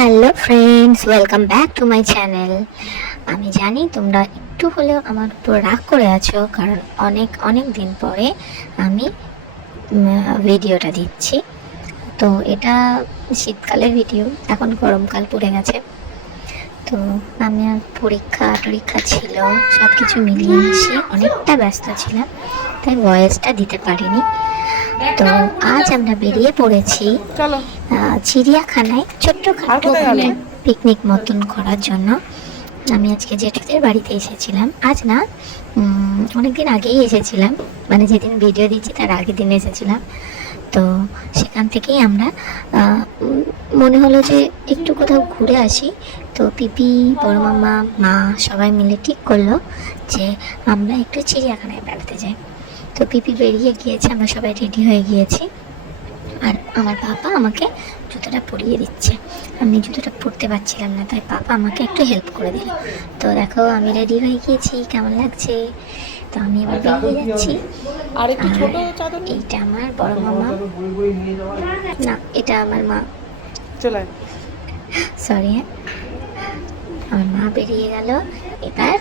Hello friends, welcome back to my channel. আমি জানি তোমরা একটু হলেও আমার উপর রাগ করে আছো, কারণ অনেক অনেক দিন পরে আমি ভিডিওটা দিচ্ছি। তো এটা শীতকালের ভিডিও, এখন গরমকাল পড়ে গেছে। তো আমি আর পরীক্ষা ছিল, সব কিছু মিলিয়ে মিশিয়ে অনেকটা ব্যস্ত ছিলাম, তাই ভয়েসটা দিতে পারিনি। তো আজ আমরা বেরিয়ে পড়েছি চিড়িয়াখানায় ছোট্টখাটো পিকনিক মতন করার জন্য। আমি আজকে জেঠুদের বাড়িতে এসেছিলাম, আজ না অনেকদিন আগেই এসেছিলাম, মানে যেদিন ভিডিও দিচ্ছি তার আগের দিন এসেছিলাম। তো সেখান থেকেই আমরা মনে হলো যে একটু কোথাও ঘুরে আসি। তো পিপি, বড় মামা, মা সবাই মিলে ঠিক করলো যে আমরা একটু চিড়িয়াখানায় বেড়াতে যাই। তো পিপি বেরিয়ে গিয়েছে, আমরা সবাই রেডি হয়ে গিয়েছি, আর আমার বাবা আমাকে জুতোটা পরিয়ে দিচ্ছে। আমি জুতোটা পরতে পারছিলাম না, তাই বাবা আমাকে একটু হেল্প করে দিল। তো দেখো আমি রেডি হয়ে গিয়েছি, কেমন লাগছে। তো আমি এবার বেরিয়ে যাচ্ছি। আর এইটা আমার বড় মামা, না এটা আমার মা, সরি আমার মা বেরিয়ে গেল। এবার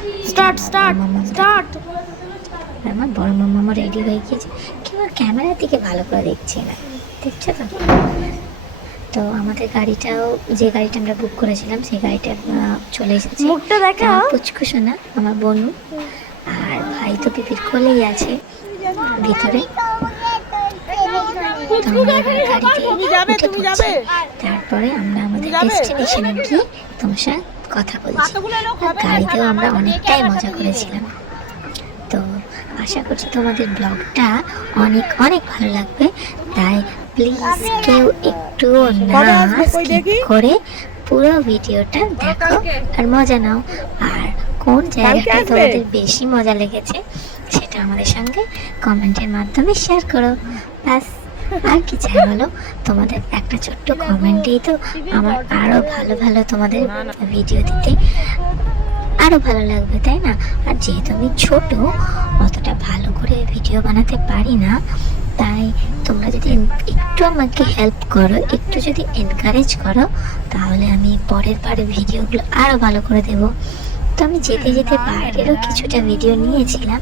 আমার বড় মামা রেডি হয়ে গিয়েছে, কেউ ক্যামেরার দিকে ভালো করে দেখছি না, দেখছো তো। তো আমাদের গাড়িটাও, যে গাড়িটা আমরা বুক করেছিলাম সেই গাড়িটা চলে এসেছে। পুচকুসো না আমার বোনু, আর ভাই তো পিপির কোলেই আছে ভিতরে। তারপরে আমরা আমাদের ডেস্টিনেশনে গিয়ে তোমার সাথে কথা বলছি। গাড়িতেও আমরা অনেকটাই মজা করেছিলাম। তো আশা করছি তোমাদের ব্লগটা অনেক অনেক ভালো লাগবে, তাই প্লিজ কেউ একটু না স্কিপ করে পুরো ভিডিওটা দেখো আর মজা নাও। আর কোন জায়গাটা তোমাদের বেশি মজা লেগেছে সেটা আমাদের সঙ্গে কমেন্টের মাধ্যমে শেয়ার করো। ব্যাস, আর কি চাই বলো, তোমাদের একটা ছোট্ট কমেন্টেই তো আমার আরও ভালো ভালো তোমাদের ভিডিও দিতে আরও ভালো লাগবে, তাই না? আর যেহেতু আমি ছোট, অতটা ভালো করে ভিডিও বানাতে পারি না, তাই তোমরা যদি একটু আমাকে হেল্প করো, একটু যদি এনকারেজ করো, তাহলে আমি পরের ভিডিওগুলো আরও ভালো করে দেব। তো আমি যেতে যেতে বাইরেরও কিছুটা ভিডিও নিয়েছিলাম,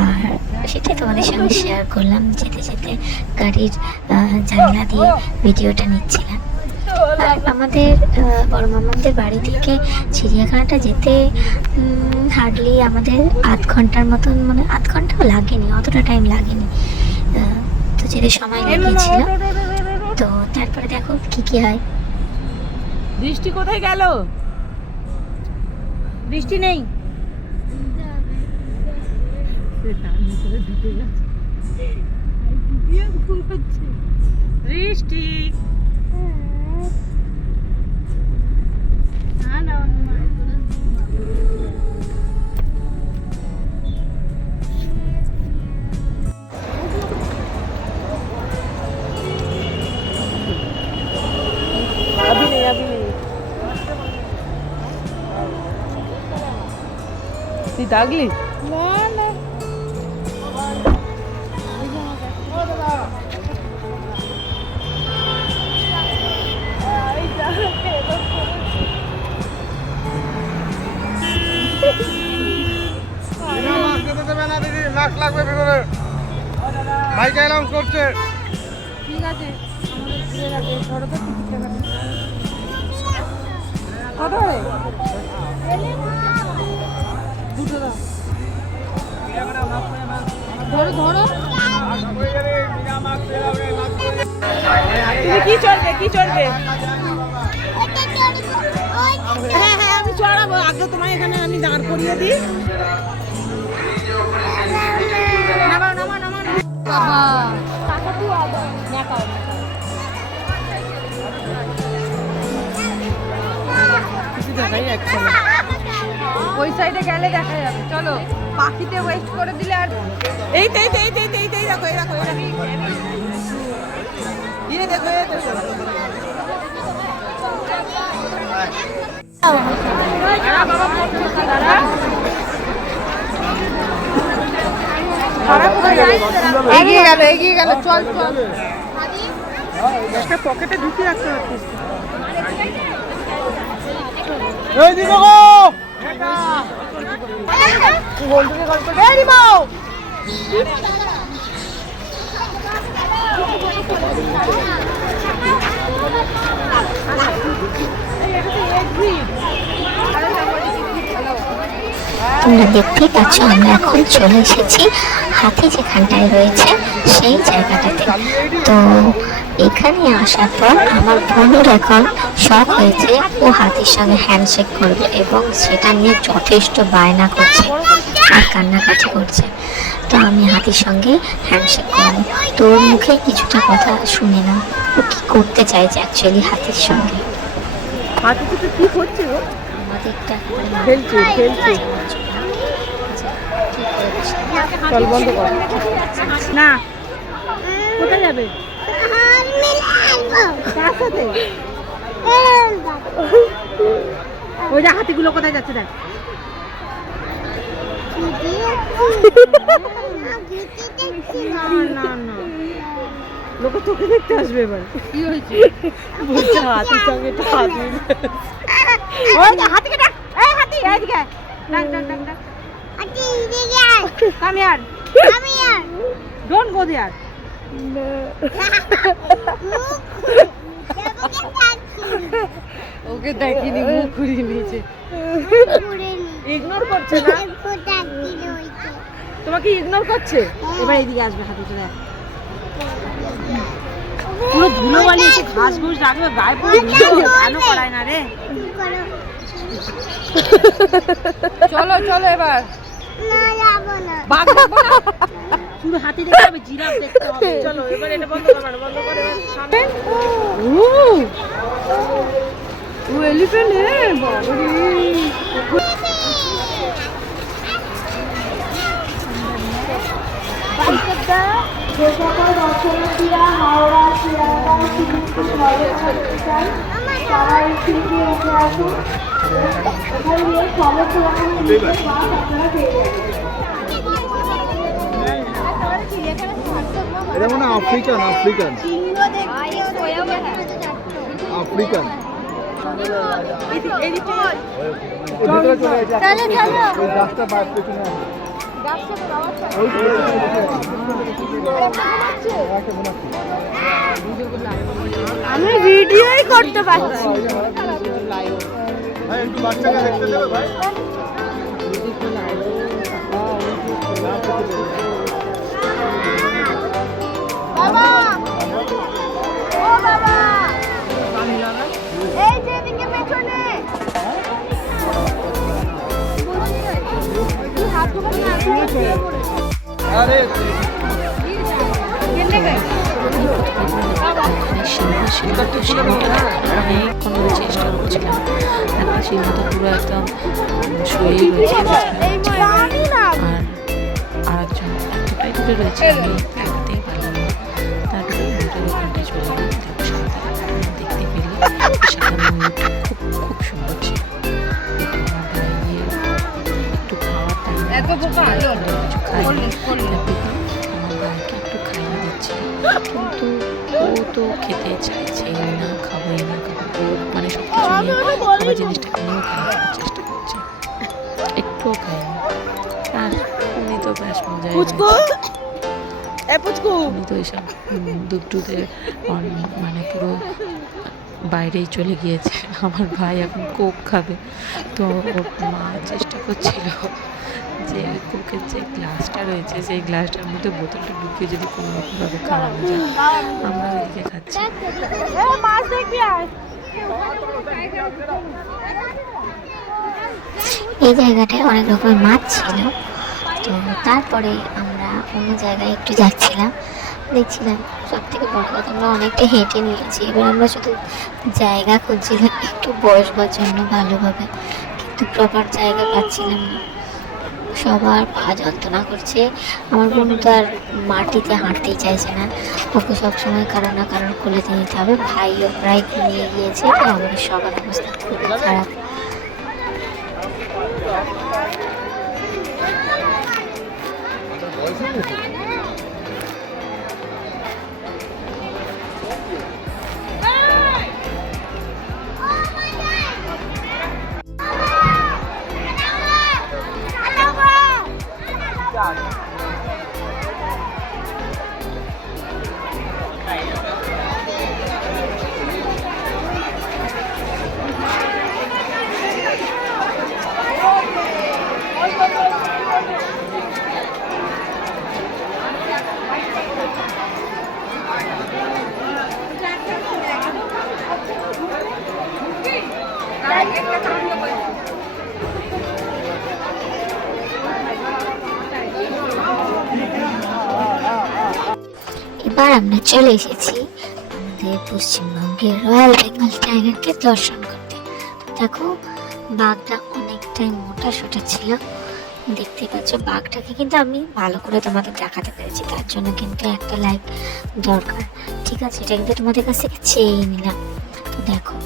আর সেটাই তোমাদের সঙ্গে শেয়ার করলাম। যেতে যেতে গাড়ির জানলা দিয়ে ভিডিওটা নিচ্ছিলাম। আর আমাদের বড় মামাদের বাড়ি থেকে চিড়িয়াখানাটা যেতে হার্ডলি আমাদের আধ ঘন্টার মতন, মানে আধ ঘন্টাও লাগেনি, অতটা টাইম লাগেনি। তো যেতে সময় লেগেছিল। তো তারপরে দেখো কি কি হয়। বৃষ্টি কোথায় গেল? বৃষ্টি নেই, বৃষ্টি তুই দাগলি? করছে ঠিক আছে, ধরো ধরো। তুমি কি চলবে, কি চলবে? হ্যাঁ হ্যাঁ, আমি চড়াবো, আগে তোমার এখানে আমি দাঁড় করিয়ে দিই। নামাও নামাও নামাও বাবা, কিছু দেখাই যাচ্ছে না, ওই সাইডে গেলে দেখা যাবে। চলো, পাখিতে ওয়েস্ট করে দিলে আর এই দেখো এই দেখো এই দেখো দিয়ে দেখো এগিয়ে গেল চল চল, একটা পকেটে ঢুকিয়ে রাখতে পারতিস। এইদিকে গো। বন্ধুকে গল্প দেরি মাও তোমরা দেখতেই পাচ্ছ আমরা এখন চলে এসেছি হাতি যেখানটায় রয়েছে সেই জায়গাটাতে। তো এখানে আসার পর আমার বোনের এখন শখ হয়েছে ও হাতির সঙ্গে হ্যান্ডশেক করবে এবং সেটা নিয়ে যথেষ্ট বায়না করছে আর কান্নাকাটি করছে। তো আমি হাতির সঙ্গে হ্যান্ডশেক করবো, তোর মুখে কিছুটা কথা শুনে না ও কি করতে চাইছে অ্যাকচুয়ালি হাতির সঙ্গে। হাতি তো কি করছে গো? আমাদেরটা খেলছে খেলছে চল বন্ধ কর না কোথায় যাবে কার সাথে ওই যে হাতিগুলো কোথায় যাচ্ছে দেখ না না না লোকে তোকে দেখতে আসবে এবার কি হয়েছে বলছে হাতির সঙ্গে তো হাতি ওই যে হাতিকে ডাক এই হাতি এইদিকে ডাক ডাক ডাক ডাক হাতি এদিকে আয় কাম হিয়ার ডোন্ট গো দেয়ার ওকে দেখিনি মুখ ঘুরিয়ে নিয়েছে ইগনোর করছে না তোমাকে ইগনোর করছে এবার এইদিকে আসবে হাতিটা দেখ পুরো ধুলো বানিয়েছে ঘাস ঘুষ রাখবে গায়ে পুরো ধুলো ভালো করায় না রে চলো চলো এবার বাঘ দেখবো না শুধু হাতি দেখতে হবে জিরাফ দেখতে হবে চলো এবার এটা বন্ধ কর বন্ধ করে সামনে ও এলিফ্যান্ট রে বাবারে যে সকল দর্শনার্থীরা হাওড়া শিয়ালদা শিলিগুড়ি শহরে আসতে চান তারা এই সিটে উঠে আসুন। এখানে গিয়ে সমস্ত রকম জিনিসের বাস আপনারা পেয়ে যাবেন। এটা মানে আফ্রিকান আফ্রিকান আফ্রিকান ওই গাছটা বাইর পেছনে আমি ভিডিওই করতে পারছি ভাই একটু বাচ্চাকে দেখতে দেবে ভাই বাবা ও বাবা এই যে এদিকে পেছনে আরে অনেকক্ষণ ধরে চেষ্টা করছিলাম এখন সিংহটা পুরো একদম শুয়েই রয়েছে আর আরেকজন এতটাই দূরে রয়েছে আমি দেখতেই পারলাম না তারপরে ময়ূরের ওখানটায় চলে গেলাম দেখতে পেলে সেটা ময়ূর খুব সুন্দর ছিল গিয়ে একটু খাওয়ার টাইম কিছু খাইনি আমার ভাইকে একটু খাইয়ে দিচ্ছিল কিন্তু ও তো খেতে চাইছে না খাবোই না খাবো মানে সব কিছু নিয়ে খাবার জিনিসটা নিয়েও খাওয়ার চেষ্টা করছে একটুও খাইনি আর উনি তো বেশ মজাই উনি তো এইসব দুধের মানে পুরো বাইরেই চলে গিয়েছে আমার ভাই এখন কোক খাবে তো ওর মা চেষ্টা করছিল যে কোকের যে গ্লাসটা রয়েছে সেই গ্লাসটার মধ্যে বোতলটা ঢুকিয়ে যদি কোনো রকমভাবে খাওয়ানো যায় আমরা ওইদিকে খাচ্ছি এই জায়গাটায় অনেক রকমের মাছ ছিল। তো তারপরে আমরা অন্য জায়গায় একটু যাচ্ছিলাম, দেখছিলাম সব থেকে বড় কথা আমরা অনেকটা হেঁটে নিয়েছি। এবার আমরা শুধু জায়গা খুঁজছিলাম একটু বসবার জন্য ভালোভাবে, কিন্তু প্রপার জায়গা পাচ্ছিলাম না। সবার পা যন্ত্রণা করছে। আমার বোন তো আর মাটিতে হাঁটতেই চাইছে না, ওকে সবসময় কারো না কারোর কোলে নিতে হবে। ভাইও প্রায় নিয়ে গিয়েছে, তো আমাদের সবার অবস্থা খুবই খারাপ। এবার আমরা চলে এসেছি আমাদের পশ্চিমবঙ্গের রয়্যাল বেঙ্গল টাইগারকে দর্শন করতে। দেখো বাঘটা অনেকটাই মোটা সোটা ছিল, দেখতে পাচ্ছ। বাঘটাকে কিন্তু আমি ভালো করে তোমাদের দেখাতে পেরেছি, তার জন্য কিন্তু একটা লাইক দরকার, ঠিক আছে? এটা কিন্তু তোমাদের কাছ থেকে চেয়ে নিলাম। তো দেখো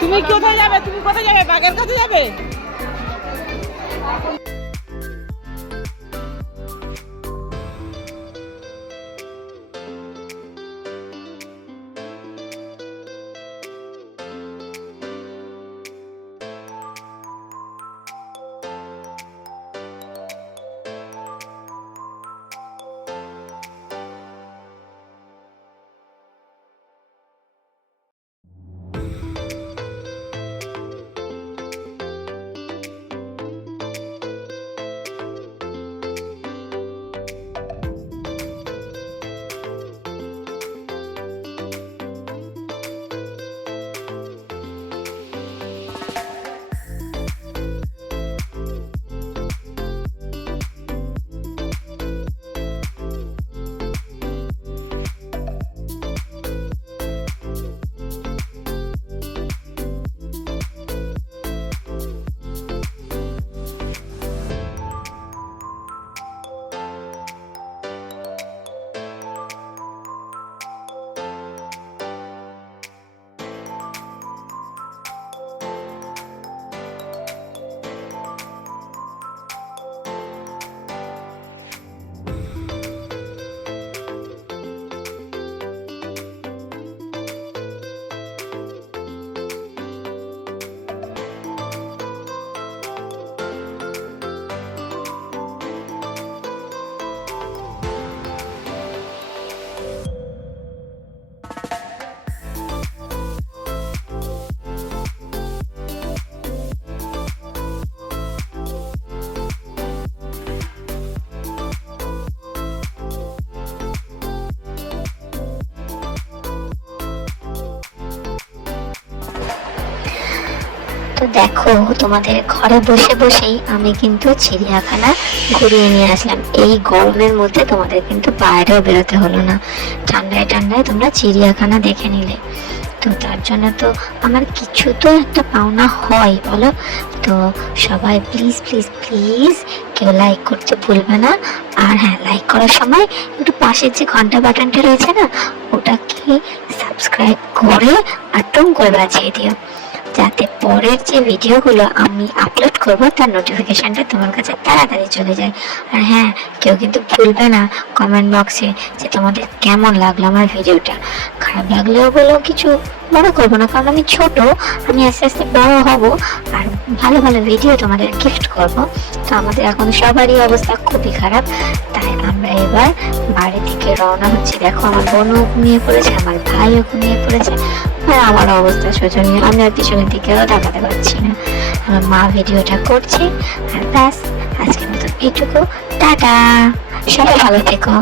তুমি কোথায় যাবে? তুমি কোথায় যাবে? বাঘের কাছে যাবে? তো দেখো তোমাদের ঘরে বসে বসেই আমি কিন্তু চিড়িয়াখানা ঘুরিয়ে নিয়ে আসলাম। এই গরমের মধ্যে তোমাদের কিন্তু বাইরেও বেরোতে হলো না, ঠান্ডায় ঠান্ডায় তোমরা চিড়িয়াখানা দেখে নিলে। তো তার জন্য তো আমার কিছু তো একটা পাওনা হয় বলো। তো সবাই প্লিজ প্লিজ প্লিজ কেউ লাইক করতে ভুলবে না। আর হ্যাঁ, লাইক করার সময় একটু পাশের যে ঘন্টা বাটনটা রয়েছে না, ওটাকে সাবস্ক্রাইব করে আর টুং করে বাজিয়ে দিও, যাতে পরের যে ভিডিওগুলো আমি আপলোড করব তার নোটিফিকেশনটা তোমার কাছে তাড়াতাড়ি চলে যায়। আর হ্যাঁ, কেউ কিন্তু ভুলবে না কমেন্ট বক্সে যে তোমাদের কেমন লাগলো আমার ভিডিওটা। খারাপ লাগলেও বলেও কিছু মনে করবো না, কারণ আমি ছোট, আমি আস্তে আস্তে বড় হব আর ভালো ভালো ভিডিও তোমাদের গিফট করব। তো আমাদের এখন সবারই অবস্থা খুবই খারাপ, তাই আমরা এবার বাড়ি থেকে রওনা হচ্ছি। দেখো আমার বোনও ঘুমিয়ে পড়েছে, আমার ভাইও ঘুমিয়ে পড়েছে, আর আমার অবস্থা শোচনীয়, আমি আর পিছনের দিকেও তাকাতে পারছি না। আমার মা ভিডিওটা করছে। আর ব্যাস, আজকের মতো এইটুকু, টাটা, সবাই ভালো থেকো।